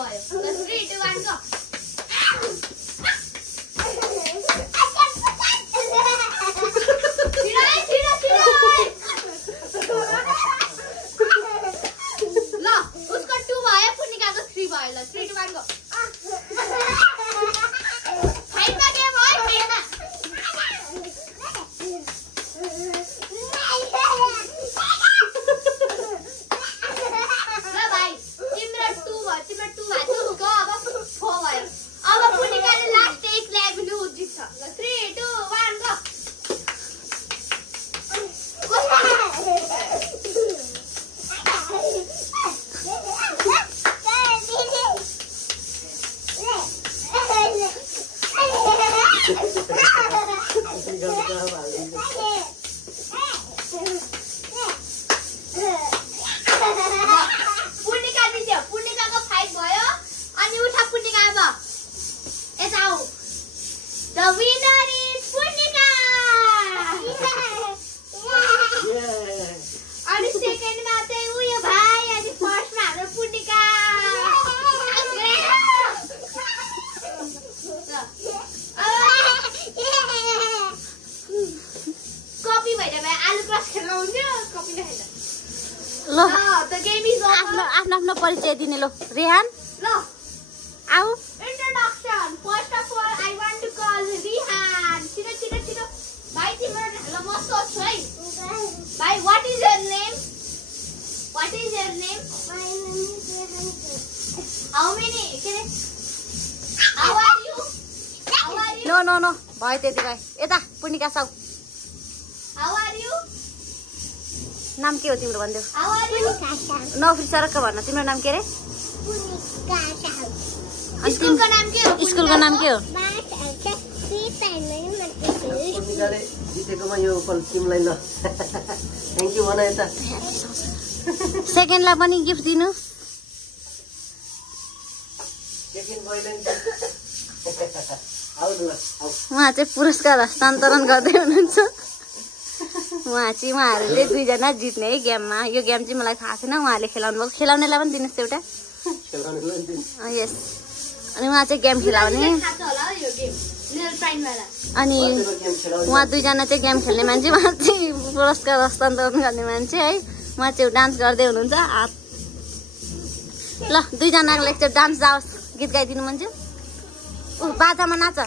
भयो 3 2 1 गो आफ्नो परिचय दिने लो रेहान ल आउ introduction first of all I want to call Rehan छिटो भाइ तिम्रो ल म सोध्छु है भाइ what is your name my name is Rehan how many how are you no भयो त्यति भए यता पुनिका साउ how are you नाम के हो तिम्रो भन्देऊ how are you नफरी सरक्क भन्न तिम्रो नाम के रे स्कुलको नाम के हो स्कुलको नाम के हो पुनिकाले जितेकोमा यो टिमलाई ल थ्यांक यू भन यता सेकेन्डलाई पनि गिफ्ट दिनु सेकेन्ड बोइले आउ न उहाँ चाहिँ पुरस्कार हस्तान्तरण गर्दै हुनुहुन्छ उहाँहरूले दुईजना जित्ने है गेममा यो गेम चाहिँ मलाई थाहा छैन उहाँले खेलाउनु भएको खेलाउनेलाई पनि दिनुहोस् एउटा यस अनि उहाँ चाहिँ गेम खेलाउने अनि उहाँ दुईजना चाहिँ गेम खेल्ने मान्छे उहाँ चाहिँ पुरस्कार हस्तान्तरण गर्ने मान्छे है उहाँ चाहिँ डान्स गर्दै हुनुहुन्छ ल दुईजनाको लागि चाहिँ डान्स जाओस् गीत गाइदिनु मन थियो बाजामा नाच